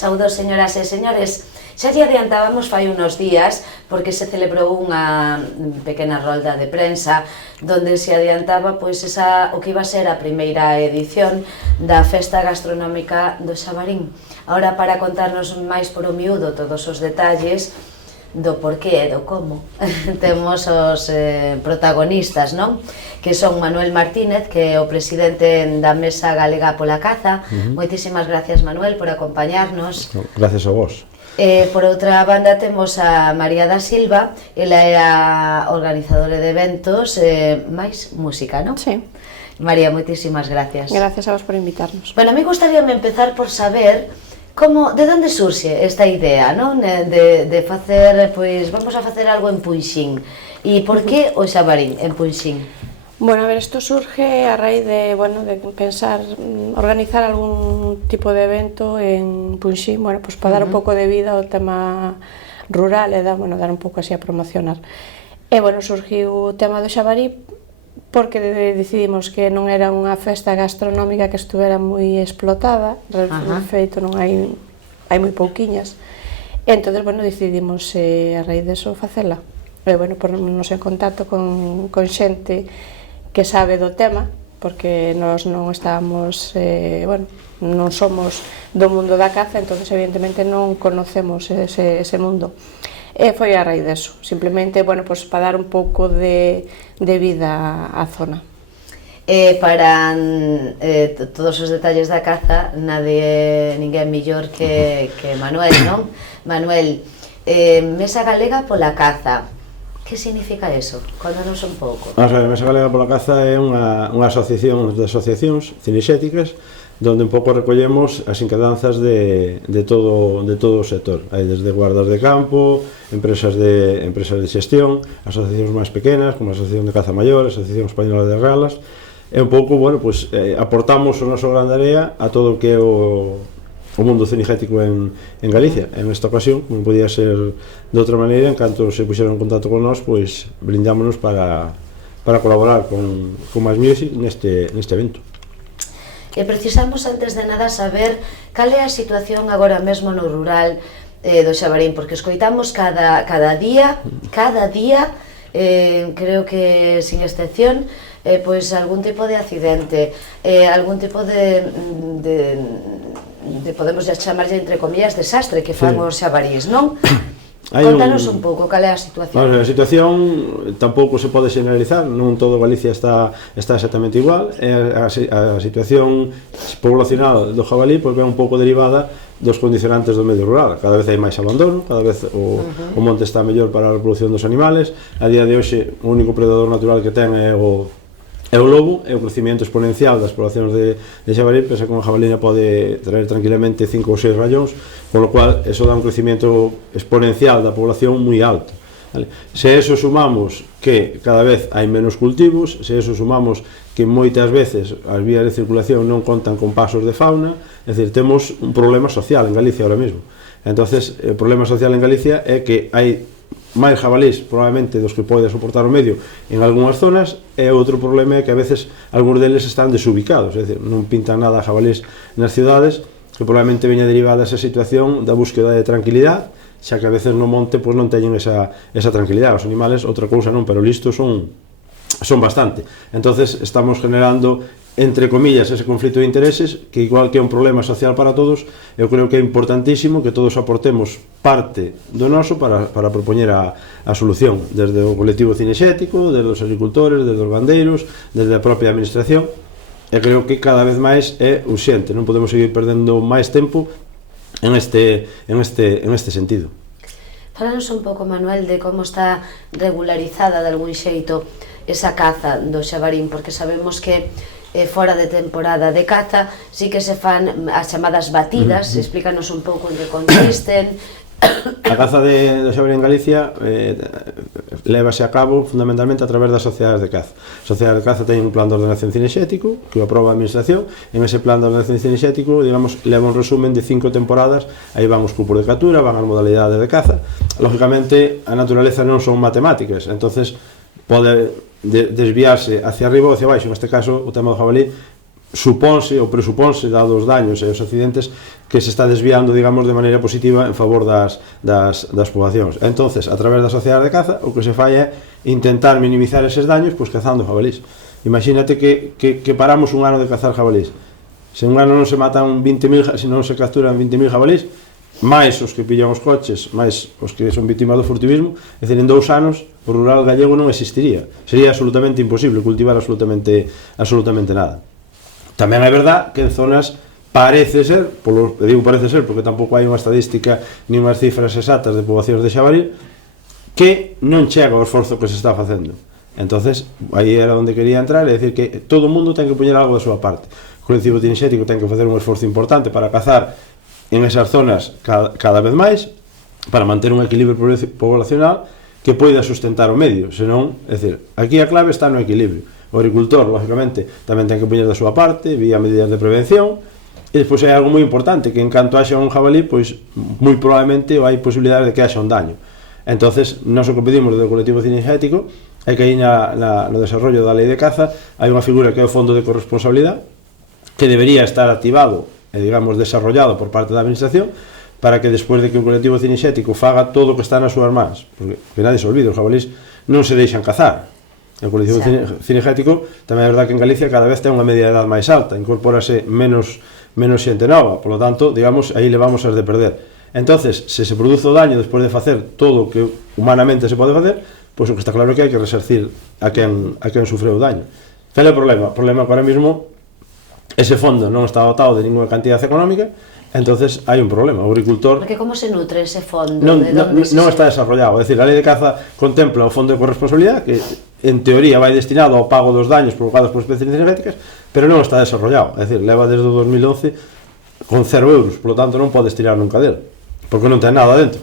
Saúdos, señoras e señores. Xa lle adiantábamos fai unos días porque se celebrou unha pequena rolda de prensa donde se adiantaba pois o que iba a ser a primeira edición da Festa Gastronómica do Xabarín. Ahora, para contarnos máis por o miúdo todos os detalles do porqué e do como, temos os protagonistas, non? Que son Manuel Martínez, que é o presidente da Mesa Galega pola Caza. Moitísimas gracias, Manuel, por acompañarnos. Gracias a vos. Por outra banda temos a María da Silva, ela é a organizadora de eventos, máis música, non? Sí. María, moitísimas gracias. Gracias a vos por invitarnos. Bueno, a mí gustaríame empezar por saber de onde surxe esta idea, non? De facer, pois, vamos a facer algo en Punxín. E por que o Xabarín en Punxín? Bueno, a ver, isto surge a raíz de, bueno, de pensar, organizar algún tipo de evento en Punxín, bueno, pues para dar un pouco de vida ao tema rural e dar un pouco así a promocionar. E, bueno, surgiu o tema do Xabarí porque decidimos que non era unha festa gastronómica que estuvera moi explotada, de feito non hai moi pouquiñas. E, entón, bueno, decidimos a raíz deso facela. E, bueno, ponernos en contacto con xente que sabe do tema, porque nós non estábamos, bueno, non somos do mundo da caza, entón, evidentemente, non conocemos ese mundo. E foi a raíz deso, simplemente, bueno, pues, para dar un pouco de vida á zona. Para todos os detalles da caza, ninguén mellor que Manuel, non? Manuel, Mesa Galega pola Caza, que significa eso? Contanos un pouco. A Mesa Galega pola Caza é unha asociación de asociacións cinexéticas donde un pouco recollemos as inquedanzas de todo o sector. Hai desde guardas de campo, empresas de xestión, asociacións máis pequenas, como a Asociación de Caza Maior, a Asociación Española de Ralas, e un pouco, bueno, pues, aportamos o noso grande area a todo o que é o mundo cinegético en Galicia. En esta ocasión, como podía ser de outra maneira, en canto se puxeron en contacto con nós, pois brindámonos para colaborar con Más Music neste evento. E precisamos, antes de nada, saber cal é a situación agora mesmo no rural do Xabarín, porque escoitamos cada día, creo que sin excepción, pois algún tipo de accidente, algún tipo de podemos chamarlle entre comillas desastre que fan os xabarís, non? Contanos un pouco cal é a situación. A situación tampouco se pode generalizar, non todo Galicia está exactamente igual. A situación poblacional do jabalí é un pouco derivada dos condicionantes do medio rural. Cada vez hai máis abandono, cada vez o monte está mellor para a reproducción dos animales. A día de hoxe o único predador natural que ten é o lobo, é o crecimiento exponencial das poblacións de xabalí. Pensa que unha jabalina pode traer tranquilamente 5 ou 6 rayóns, con lo cual eso dá un crecimiento exponencial da población moi alto. Se eso sumamos que cada vez hai menos cultivos, se eso sumamos que moitas veces as vías de circulación non contan con pasos de fauna, é dicir, temos un problema social en Galicia ahora mesmo. Entonces, o problema social en Galicia é que hai máis jabalís probablemente dos que pode soportar o medio en algunhas zonas, e outro problema é que a veces algúns deles están desubicados, é dicir, non pintan nada a jabalís nas cidades, que probablemente veña derivada esa situación da búsqueda de tranquilidade, xa que a veces no monte pois non teñen esa tranquilidade. Os animales, outra cousa non, pero listos son bastante. Entonces estamos generando, entre comillas, ese conflito de intereses, que igual que é un problema social para todos, eu creo que é importantísimo que todos aportemos parte do noso para propoñer a solución, desde o colectivo cinexético, desde os agricultores, desde os gandeiros, desde a propia administración. E creo que cada vez máis é urxente, non podemos seguir perdendo máis tempo en este sentido. Fálanos un pouco, Manuel, de como está regularizada de algún xeito esa caza do xabarín, porque sabemos que fora de temporada de caza sí que se fan as chamadas batidas. Explícanos un pouco en que consisten. A caza do xabarí en Galicia lévase a cabo fundamentalmente a través das sociedades de caza. As sociedades de caza teñen un plan de ordenación cinexético que o aproba a administración. En ese plan de ordenación cinexético, digamos, leva un resumen de 5 temporadas. Aí van os cupos de captura, van as modalidades de caza. Lógicamente, a naturaleza non son matemáticas, entonces pode desviarse hacia arriba ou hacia baixo. Neste caso, o tema do jabalí supónse ou presupónse, dado os daños e os accidentes, que se está desviando, digamos, de maneira positiva en favor das poboacións. Entonces, a través da sociedade de caza, o que se fai é intentar minimizar eses daños, pois cazando jabalís. Imagínate que paramos un ano de cazar jabalís. Se un ano non se matan 20.000, se non se capturan 20.000 jabalís, máis os que pillan os coches, máis os que son vítimas do furtivismo, é dicir, en 2 anos o rural gallego non existiría. Sería absolutamente imposible cultivar absolutamente nada. Tamén é verdad que en zonas parece ser, digo parece ser porque tampouco hai unha estadística ni unhas cifras exactas de poboacións de xabalí, que non chega o esforzo que se está facendo. Entonces, aí era onde quería entrar, é dicir que todo o mundo ten que poñer algo da súa parte. O colectivo cinexético ten que facer un esforzo importante para cazar en esas zonas cada vez máis, para manter un equilibrio poblacional que poida sustentar o medio, senón, é dicir, aquí a clave está no equilibrio. O agricultor, lógicamente, tamén ten que poñer da súa parte, vía medidas de prevención, e despois hai algo moi importante, que en canto haxa un jabalí, pois moi probablemente hai posibilidade de que haxa un daño. Entonces, nós o que pedimos do colectivo cinexético é que aí no desarrollo da lei de caza hai unha figura que é o fondo de corresponsabilidade, que debería estar activado e, digamos, desarrollado por parte da administración, para que despois de que o colectivo cinexético faga todo o que está nas súas mans, porque nadie se olvide, os jabalís non se deixan cazar. O colectivo cinexético, tamén é verdad que en Galicia cada vez ten unha media de edad máis alta, incorpórase menos xente nova, polo tanto, digamos, aí levamos as de perder. Entonces, se se produce o daño despois de facer todo o que humanamente se pode facer, pois o que está claro é que hai que resarcir a quen sufreu o daño. Cal é o problema? O problema é que ahora mismo ese fondo non está dotado de ninguna cantidad económica, entonces hai un problema. O agricultor... Porque como se nutre ese fondo? Non está desarrollado. É dicir, a lei de caza contempla o fondo de corresponsabilidade, que en teoría vai destinado ao pago dos daños provocados por especies cinegéticas, pero non está desarrollado. É dicir, leva desde o 2011 con 0 euros, polo tanto non podes tirar nunca dele, porque non ten nada dentro.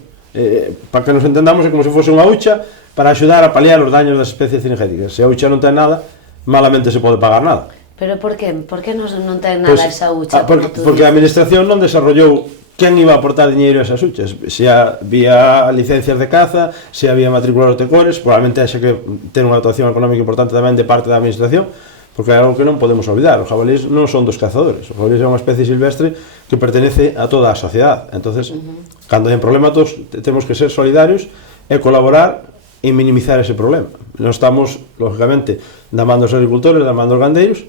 Para que nos entendamos, é como se fose unha hucha para axudar a paliar os daños das especies cinegéticas. Se a hucha non ten nada, malamente se pode pagar nada. Pero por que? Por que non ten nada esa hucha? Porque a administración non desarrollou quen iba a aportar diñeiro a esas huchas. Se había licencias de caza, se había matricular os tecores, probablemente haxa que ter unha dotación económica importante tamén de parte da administración, porque é algo que non podemos olvidar. Os jabalís non son dos cazadores. Os jabalís é unha especie silvestre que pertenece a toda a sociedade. Entonces, cando hai un problema, todos temos que ser solidarios e colaborar en minimizar ese problema. Non estamos, lógicamente, damando aos agricultores, damando aos gandeiros,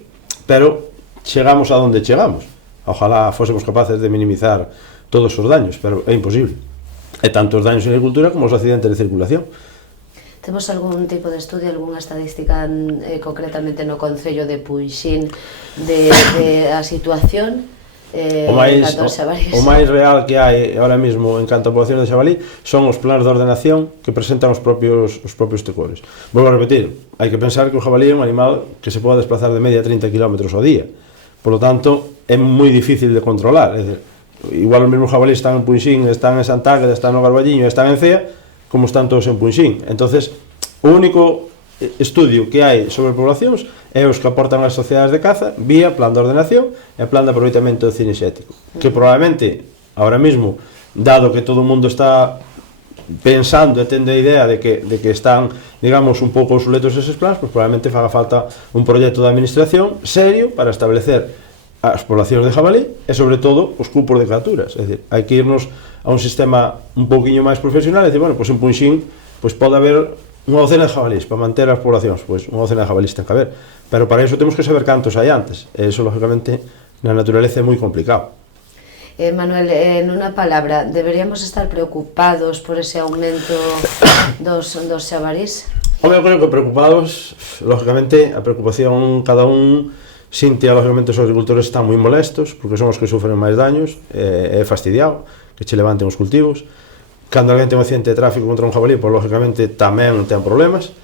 pero chegamos a donde chegamos. Ojalá fósemos capaces de minimizar todos os daños, pero é imposible. E tanto os daños en agricultura como os accidentes de circulación. Temos algún tipo de estudio, algunha estadística concretamente no concello de Punxín de a situación o máis real que hai ahora mesmo en canto a poboación de xabalí son os planes de ordenación que presentan os propios tecores. Volvo a repetir, hai que pensar que o jabalí é un animal que se pode desplazar de media 30 km ao día. Por lo tanto, é moi difícil de controlar. É dicir, igual os mesmos jabalíes están en Punxín, están en Santágueda, están no Garballiño, están en Cea, como están todos en Punxín. Entonces, o único estudio que hai sobre poblacións é os que aportan as sociedades de caza vía plan de ordenación e plan de aproveitamento cinexético, que probablemente, ahora mesmo, dado que todo o mundo está pensando e tendo a idea de que están, digamos, un pouco obsoletos eses plans, pues probablemente faga falta un proxecto de administración serio para establecer as poblacións de jabalí e, sobre todo, os cupos de capturas. É dicir, hai que irnos a un sistema un pouquiño máis profesional e dicir, bueno, pues en Punxín pode haber unha docena de jabalís para manter as poblacións, pois unha docena de jabalís ten que haber, pero para iso temos que saber cantos hai antes, e iso, lógicamente, na naturaleza é moi complicado. Manuel, en unha palabra, deberíamos estar preocupados por ese aumento dos xabarís? Home, eu creo que preocupados, lógicamente, a preocupación cada un sinte, lógicamente, os agricultores están moi molestos, porque son os que sufren máis daños, é fastidiado que che levanten os cultivos. Cando alguén ten un accidente de tráfico contra un jabalí, pois lógicamente tamén ten problemas.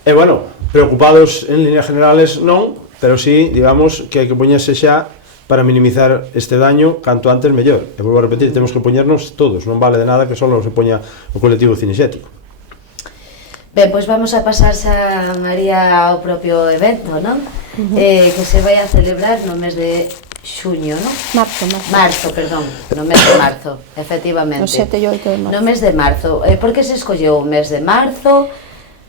E, bueno, preocupados en líneas generales non, pero sí, digamos, que hai que poñerse xa para minimizar este daño canto antes mellor. E volvo a repetir, temos que poñernos todos, non vale de nada que só se poña o colectivo cinexético. Ben, pois vamos a pasar xa, María, ao propio evento, non? Que se vai a celebrar no mes de xuño, non? Marzo, perdón, no mes de marzo, efectivamente. No 7 e 8 de marzo. No mes de marzo. Por que se escolleu o mes de marzo?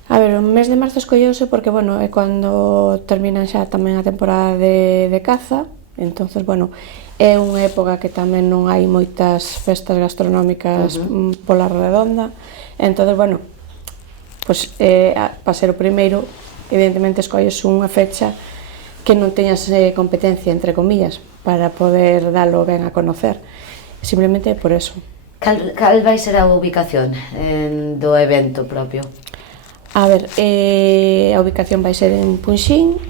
A ver, o mes de marzo escolleuse porque, bueno, é cando terminan xa tamén a temporada de caza, entonces, bueno, é unha época que tamén non hai moitas festas gastronómicas pola redonda, entonces, bueno, pois, para ser o primeiro, evidentemente escolles unha fecha que non teñas competencia, entre comillas, para poder dalo ben a conocer, simplemente por eso. Cal vai ser a ubicación do evento propio? A ver, a ubicación vai ser en Punxín,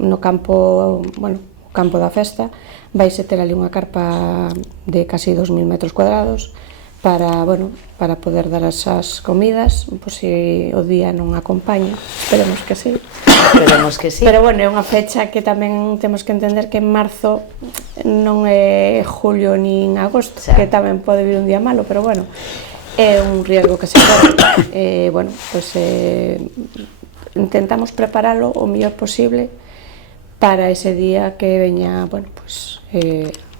no campo, bueno, o campo da festa, vaise ter ali unha carpa de casi 2000 metros cuadrados para, bueno, para poder dar esas comidas, por se o día non acompaña, esperemos que sí. Esperemos que sí. Pero, bueno, é unha fecha que tamén temos que entender que en marzo non é julio nin agosto, que tamén pode vir un día malo, pero, bueno, é un riesgo que se corre. Bueno, pues intentamos preparalo o mellor posible para ese día que veña, bueno, pues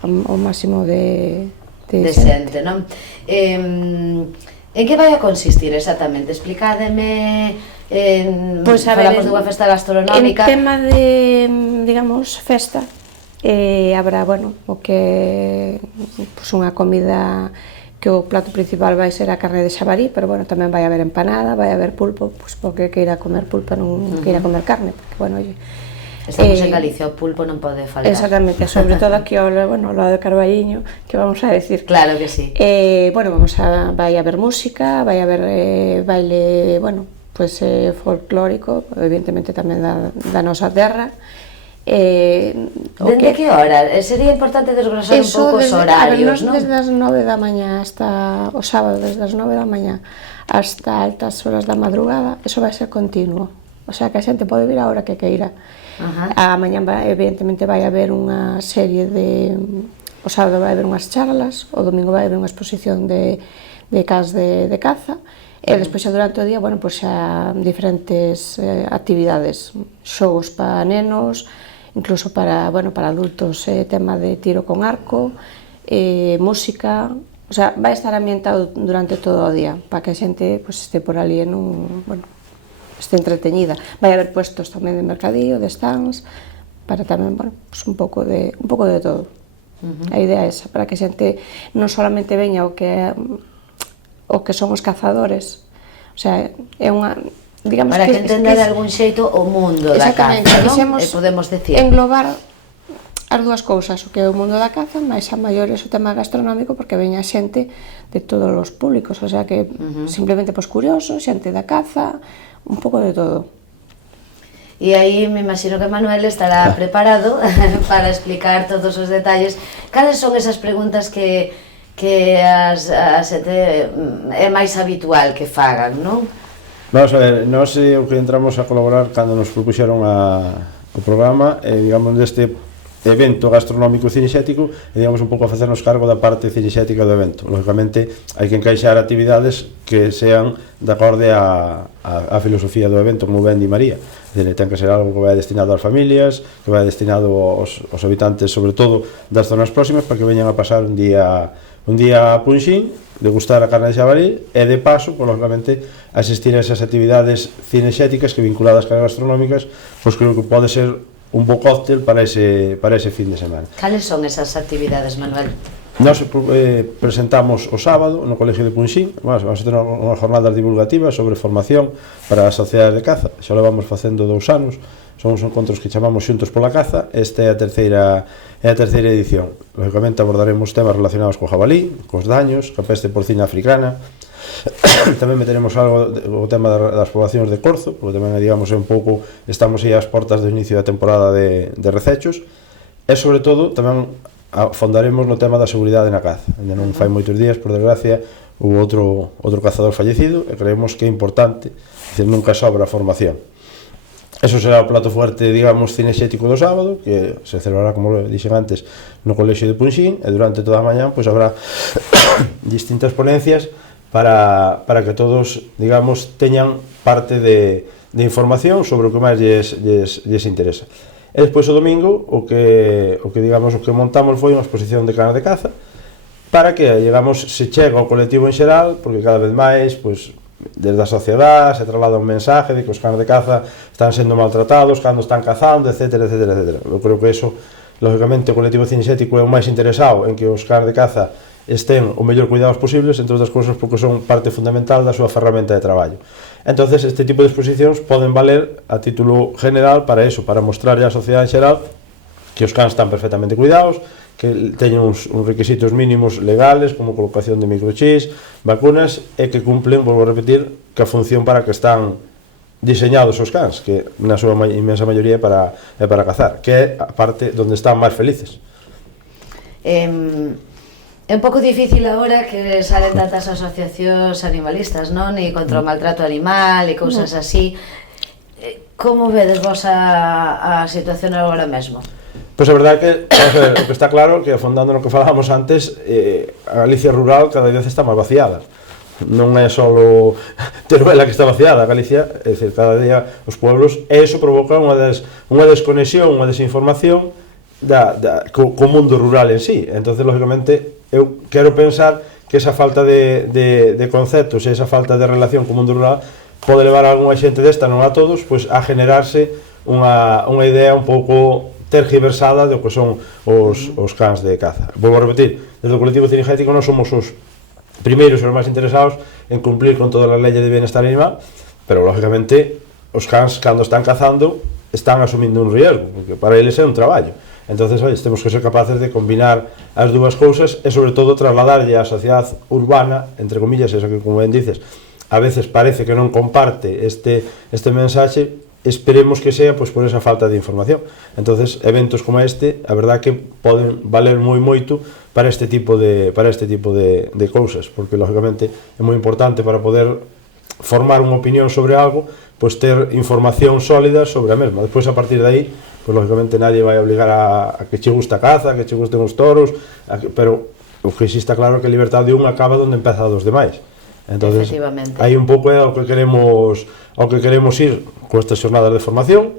o máximo de xente, non? En que vai a consistir exactamente? Explicádeme, pues, falamos dunha festa gastronómica. En tema de, digamos, festa, habrá, bueno, o que pues unha comida que o plato principal vai ser a carne de xabarí, pero, bueno, tamén vai haber empanada, vai haber pulpo, pues, porque queira comer pulpo non queira comer carne, porque, bueno, oye, estamos en Galicia, o pulpo non pode faltar. Exactamente, sobre todo aquí ao lado de Carballiño, que vamos a decir. Claro que sí. Bueno, vai haber música, vai haber baile, bueno, pues folclórico, evidentemente tamén da nosa terra. Dende que hora? Sería importante desglosar un pouco os horarios, non? Desde as 9 da mañá hasta o sábado, desde as 9 da mañá hasta altas horas da madrugada, eso vai ser continuo. O sea, que a xente pode vir a hora que queira. A mañá, evidentemente, vai haber unha serie de... O sábado vai haber unhas charlas, o domingo vai haber unha exposición de cans de caza, e despois xa durante o día, bueno, pois xa diferentes actividades, xogos para nenos, incluso para, bueno, para adultos, tema de tiro con arco, música, o sea, vai estar ambientado durante todo o día, para que a xente pues, este por ali en un, bueno, este entreteñida. Vai haber puestos tamén de mercadillo, de stands, para tamén, bueno, pues un pouco de todo. A idea é esa, para que a xente non solamente veña o que son os cazadores, o sea, é unha, digamos, para que entenda de algún xeito o mundo da caza, non? E podemos decir englobar as dúas cousas, o que é o mundo da caza, máis a maiores o tema gastronómico, porque veña xente de todos os públicos, o sea que simplemente pues curiosos, xente da caza, un pouco de todo. E aí me imagino que Manuel estará preparado para explicar todos os detalles. Cales son esas preguntas que a xente é máis habitual que fagan, non? Vamos a ver, nós o que entramos a colaborar cando nos propuxeron o programa, digamos, deste evento gastronómico cinexético, e digamos un pouco a facernos cargo da parte cinexética do evento. Lógicamente, hai que encaixar actividades que sean de acorde a filosofía do evento, como ben di María. É dicir, ten que ser algo que vai destinado ás familias, que vai destinado aos habitantes, sobre todo, das zonas próximas, para que veñan a pasar un día a Punxín, degustar a carne de xabarí, e de paso, lógicamente, asistir a esas actividades cinexéticas que vinculadas con as gastronómicas, pois creo que pode ser un bo cóctel para ese fin de semana. Cales son esas actividades, Manuel? Nós presentamos o sábado no Colegio de Punxín, vamos a ter unhas jornadas divulgativas sobre formación para as sociedades de caza, xa lo vamos facendo 2 anos, son uns encontros que chamamos Xuntos pola Caza, esta é a terceira edición. Lógicamente abordaremos temas relacionados co jabalí, cos daños, ca peste porcina africana, tamén meteremos algo o tema das poblacións de corzo, porque tamén, digamos, un pouco estamos aí ás portas do inicio da temporada de recechos, e sobre todo tamén afondaremos no tema da seguridade na caza. Ainda non fai moitos días, por desgracia, houve outro cazador fallecido, e creemos que é importante, dicir, nunca sobra a formación. Eso será o plato fuerte, digamos, cinexético do sábado, que se celebrará, como dixen antes, no Colexio de Punxín, e durante toda a mañá pois habrá distintas ponencias para que todos, digamos, teñan parte de información sobre o que máis lles interesa. E despois o domingo, o que digamos, o que montamos foi unha exposición de canas de caza, para que, digamos, se chega ao colectivo en xeral, porque cada vez máis, pois, desde a sociedade se traslada un mensaje de que os cans de caza están sendo maltratados cando están cazando, etcétera, etcétera, etcétera. Eu creo que eso, lógicamente, o colectivo cinexético é o máis interesado en que os cans de caza estén o mellor cuidados posibles, entre outras cousas porque son parte fundamental da súa ferramenta de traballo. Entonces, este tipo de exposicións poden valer a título general para eso, para mostrarlle á sociedade en xeral que os cans están perfectamente cuidados, que teñen uns requisitos mínimos legales, como colocación de microchips, vacunas, e que cumplen, volvo a repetir, que a función para que están diseñados os cans, que na súa inmensa maioría é para cazar, que é a parte onde están máis felices. É un pouco difícil agora que salen tantas asociacións animalistas, non? E contra o maltrato animal e cousas así. Como vedes vos a situación agora mesmo? Pois a verdade é que, o que está claro, que afondando no que falábamos antes, a Galicia rural cada vez está máis vaciada. Non é só Teruela que está vaciada, a Galicia, é dicir, cada día os pueblos, e iso provoca unha desconexión, unha desinformación co mundo rural en sí. Entonces, lógicamente, eu quero pensar que esa falta de conceptos e esa falta de relación co mundo rural pode levar a algunha xente desta, non a todos, pois a generarse unha idea un pouco tergiversada do que son os cans de caza. Volvo a repetir, desde o colectivo cinegético non somos os primeiros e os máis interesados en cumplir con todas as leyes de bienestar animal, pero lógicamente os cans cando están cazando están asumindo un riesgo, porque para eles é un traballo. Entonces, temos que ser capaces de combinar as dúas cousas e sobre todo trasladarlle á sociedade urbana, entre comillas, esa que, como ben dices, a veces parece que non comparte este mensaxe. Esperemos que sea pois por esa falta de información. Entonces, eventos como este, a verdade que poden valer moito para este tipo de cousas, porque lógicamente é moi importante para poder formar unha opinión sobre algo, pois ter información sólida sobre a mesma. Despois, a partir de aí, pois lógicamente nadie vai obligar a que che gusta a caza, que che gusten os toros, pero o que sí está claro é que a liberdade de un acaba onde empeza a dos demais. Entonces, hai un pouco ao que queremos ir con estas xornadas de formación,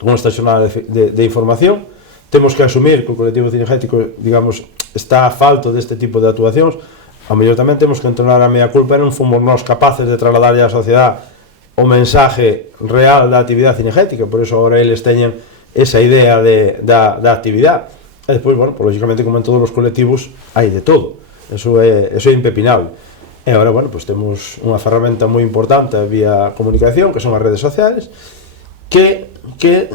con estas xornadas de información. Temos que asumir que o colectivo cinegético, digamos, está a falto deste tipo de actuacións. A mellor tamén temos que entonar a mea culpa e non fomos nós capaces de trasladarlle á sociedade o mensaje real da actividade cinegética, por iso agora eles teñen esa idea da actividade. E despois, bueno, lógicamente, como en todos os colectivos, hai de todo. Eso é impepinable. E agora, bueno, pues temos unha ferramenta moi importante vía comunicación, que son as redes sociales, que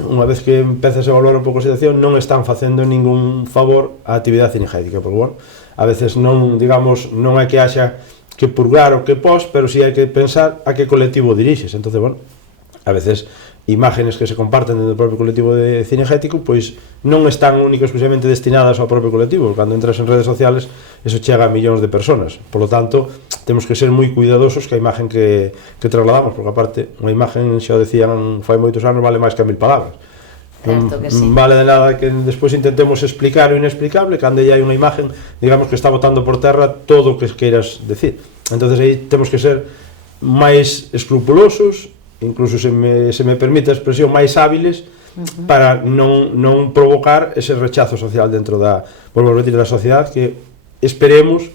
unha vez que empezas a evaluar un pouco a situación, non están facendo ningún favor á actividade cinegética, porque, bueno, a veces non, digamos, non hai que haxa que purgar o que pos, pero si hai que pensar a que colectivo dirixes. Entonces, bueno, a veces imágenes que se comparten dentro do propio colectivo de cinegético, pois non están única e exclusivamente destinadas ao propio colectivo. Cando entras en redes sociales, eso chega a millóns de personas. Por lo tanto, temos que ser moi cuidadosos que a imagen que trasladamos, porque aparte, unha imagen, xa o decían fai moitos anos, vale máis que 1000 palabras. Non vale de nada que despois intentemos explicar o inexplicable, cando hai unha imagen, digamos, que está botando por terra todo o que queiras decir. Entonces, aí temos que ser máis escrupulosos, incluso se me permite a expresión, máis hábiles para non provocar ese rechazo social dentro da sociedade, que esperemos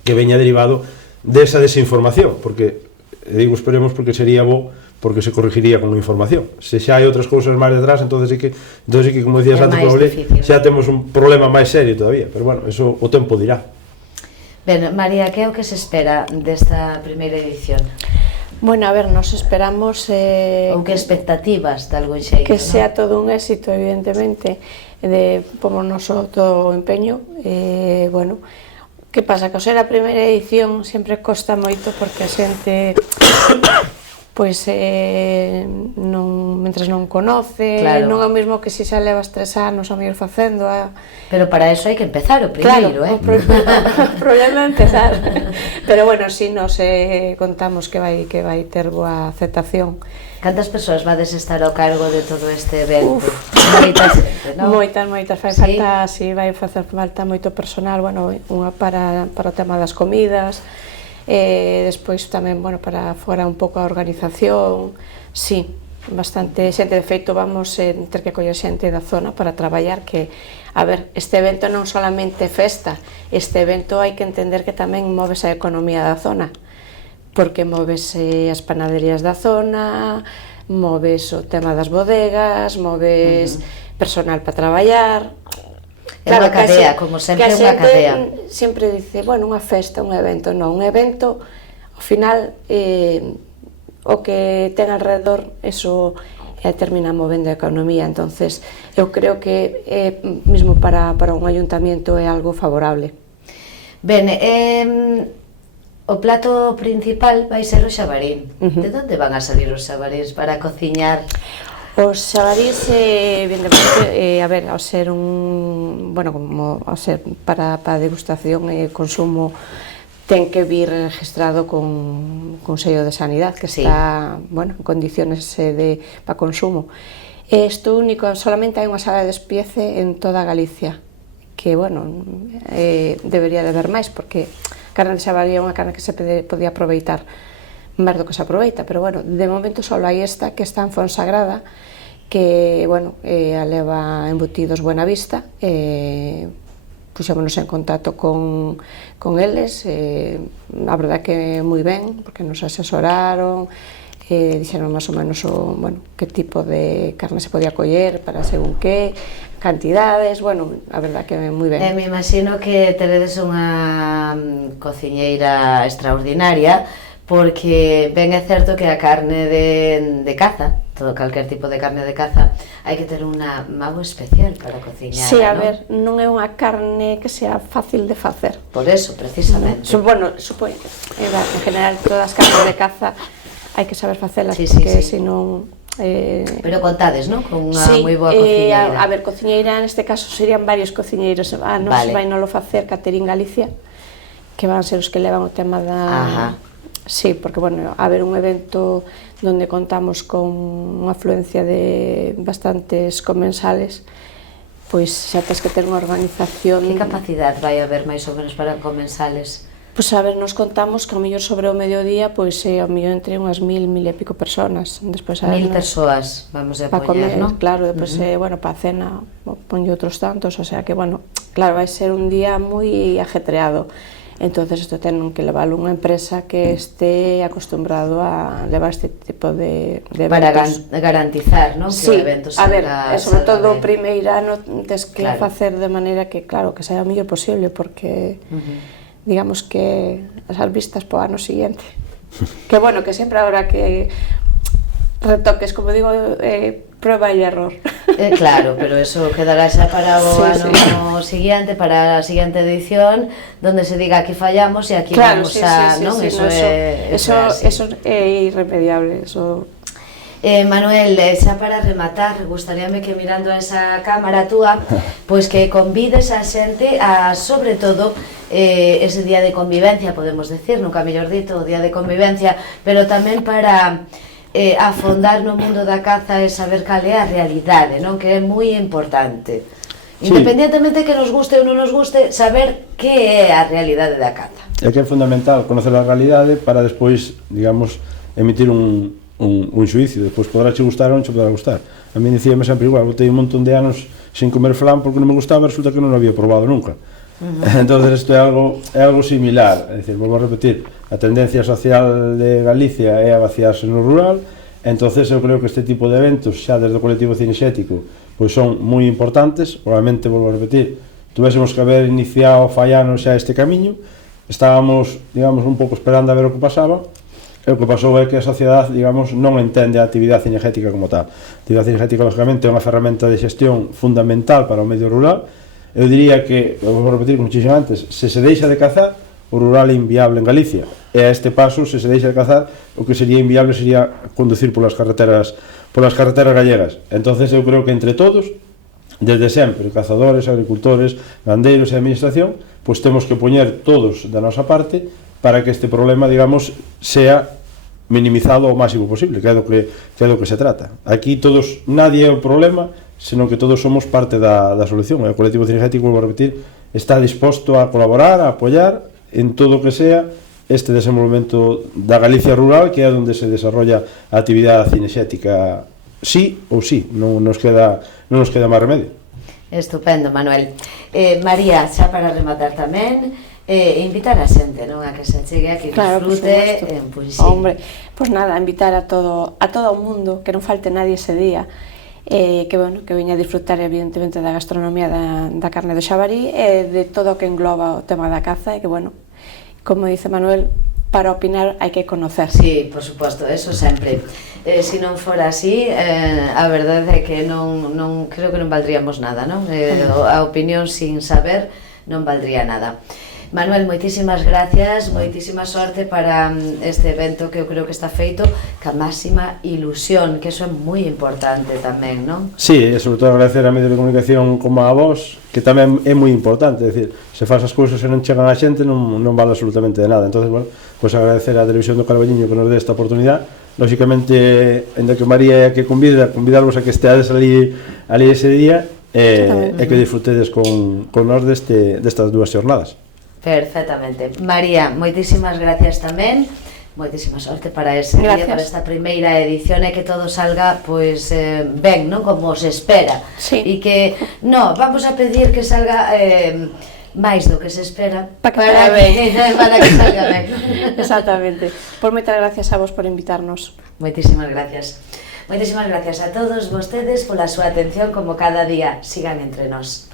que veña derivado desa desinformación, porque digo esperemos porque sería bo, porque se corrigiría con información. Se xa hai outras cousas máis detrás, entonces sí que como decías antes, xa temos un problema máis serio todavía, pero bueno, eso o tempo dirá. Ben, María, que é o que se espera desta primeira edición? Bueno, a ver, nos esperamos... ou que expectativas de algún xeito, que sea todo un éxito, evidentemente, pomos noso todo o empeño. Bueno, que pasa? Que ao ser a primeira edición sempre costa moito porque a xente pois mentres non conoce, non é o mesmo que se xa levas 3 anos a mellor facendo. Pero para eso hai que empezar o primeiro, o problema é empezar. Pero bueno, si nos contamos que vai ter boa aceptación. Cantas persoas vades estar ao cargo de todo este evento? Moitas xente, non? Moitas, fai falta, si vai facer falta moito personal, bueno, unha para o tema das comidas, despois tamén, bueno, para fora un pouco a organización, sí, bastante xente. De feito, vamos ter que coller xente da zona para traballar, que, a ver, este evento non solamente festa, este evento hai que entender que tamén moves a economía da zona, porque móvese as panaderías da zona, moves o tema das bodegas, moves personal para traballar. É unha cadea, como sempre, unha cadea. Sempre dice, bueno, unha festa, un evento, non, un evento, ao final, o que ten alrededor, eso termina movendo a economía, entonces eu creo que mesmo para un ayuntamiento é algo favorable. Ben, o plato principal vai ser o xabarín. De onde van a salir os xabaríns para cociñar? Os xabarís, a ver, ao ser un, bueno, como ao ser para degustación e consumo, ten que vir registrado con sello de sanidade, que está, bueno, en condiciones para consumo. Isto único, solamente hai unha sala de despiece en toda Galicia, que, bueno, debería de haber máis, porque a carne de xabarí é unha carne que se podía aproveitar máis do que se aproveita, pero, bueno, de momento só hai esta, que está en Fonsagrada, que, bueno, a leva embutidos Buenavista, puxémonos en contacto con eles, a verdade que moi ben, porque nos asesoraron, dixeron máis ou menos bueno, que tipo de carne se podía coller para según que, cantidades, bueno, a verdade que moi ben. Me imagino que teredes unha cociñeira extraordinaria, porque ben é certo que a carne de caza, todo calquer tipo de carne de caza, hai que ter unha mago especial para cociñar, non? Sí, a ver, non é unha carne que sea fácil de facer. Por eso, precisamente. Bueno, supoño, en general, todas as carnes de caza hai que saber facelas, porque senón... Pero contades, non? Con unha moi boa cociñeira. A ver, cociñeira, neste caso, serían varios cociñeiros. Nos vai nolo facer Caterín Galicia, que van ser os que levan o tema da... Sí, porque, bueno, a ver un evento donde contamos con unha afluencia de bastantes comensales, pois xa tens que ter unha organización... Que capacidade vai haber máis ou menos para comensales? Pois, a ver, nos contamos que ao mellor sobre o mediodía, pois, ao mellor entre unhas 1000 e pico personas. 1000 persoas, vamos a poñer, non? Claro, depois, bueno, para a cena, ponlle outros tantos, o sea que, bueno, claro, vai ser un día moi ajetreado. Entonces, isto ten que leválo unha empresa que este acostumbrado a levar este tipo de eventos. Para garantizar, non? Que o evento salga... A ver, sobre todo o primeiro ano tens que facer de maneira que, claro, que sea o mellor posible, porque digamos que as vistas po ano seguinte. Que, bueno, que sempre habrá que retoques, como digo, prueba e error. Claro, pero eso quedará xa para o ano seguinte, para a seguinte edición, donde se diga que fallamos e aquí vamos a... Eso é irremediable, eso... Manuel, xa para rematar, gustaríame que mirando a esa cámara túa, pois que convides a xente a, sobre todo, ese día de convivencia, podemos decir, nunca mellor dito, o día de convivencia, pero tamén para afondar no mundo da caza e saber cal é a realidade, non? Que é moi importante. Independientemente que nos guste ou non nos guste, saber que é a realidade da caza. É que é fundamental conocer a realidade para despois, digamos, emitir un xuicio. Despois podrá che gustar ou non che podrá gustar. A mí dicíame sempre igual, botei un montón de anos sin comer flan porque non me gustaba, resulta que non o había probado nunca. Entonces isto é algo similar, é dicir, volvo a repetir, a tendencia social de Galicia é a vaciarse no rural, entonces eu creo que este tipo de eventos, xa desde o colectivo cinexético, pois son moi importantes. Obviamente, volvo a repetir, tuvésemos que haber iniciado fai anos xa este camiño, estábamos, digamos, un pouco esperando a ver o que pasaba, e o que pasou é que a sociedade, digamos, non entende a actividade cinegética como tal. A actividade cinegética, lógicamente, é unha ferramenta de xestión fundamental para o medio rural. Eu diría que, vou repetir como dixen antes, se deixa de cazar, o rural é inviable en Galicia. E a este paso, se deixa de cazar, o que sería inviable sería conducir polas carreteras gallegas. Entonces eu creo que entre todos, desde sempre, cazadores, agricultores, gandeiros e administración, pois temos que poñer todos da nosa parte para que este problema, digamos, sea minimizado ao máximo posible, que é do que se trata. Aquí todos, nadie é o problema, senón que todos somos parte da solución. O colectivo cinegético, vou repetir, está disposto a colaborar, a apoiar en todo o que sea este desenvolvemento da Galicia rural, que é onde se desarrolla a actividade cinexética, sí ou sí, non nos queda máis remedio. Estupendo, Manuel. María, xa para rematar tamén, E invitar a xente, non? A que se chegue, a que disfrute en Punxín. Hombre, pois nada, invitar a todo o mundo, que non falte nadie ese día, que, bueno, que veña a disfrutar evidentemente da gastronomía da carne do xabarí e de todo o que engloba o tema da caza e que, bueno, como dice Manuel, para opinar hai que conocer. Sí, por suposto, eso sempre. Se non fora así, a verdade é que non creo que non valdríamos nada, non? A opinión sin saber non valdría nada. Manuel, moitísimas gracias, moitísima sorte para este evento que eu creo que está feito ca máxima ilusión, que eso é moi importante tamén, non? Sí, e sobre todo agradecer a medios de comunicación como a vos, que tamén é moi importante, é dicir, se faz as cousas e non chegan a xente non vale absolutamente de nada. Entonces, bueno, pues agradecer á Televisión do Carballiño que nos dé esta oportunidade. Lóxicamente, en que María é que convidarvos a que esteades ali ese día e que disfrutedes con nós destas dúas xornadas. Perfectamente. María, moitísimas gracias tamén. Moitísima sorte para ese día, para esta primeira edición e que todo salga pois ben, non? Como se espera. Sí. E que, no, vamos a pedir que salga máis do que se espera para que salga ben. Exactamente. Pois moitas gracias a vos por invitarnos. Moitísimas gracias. Moitísimas gracias a todos vostedes pola súa atención como cada día. Sigan entre nós.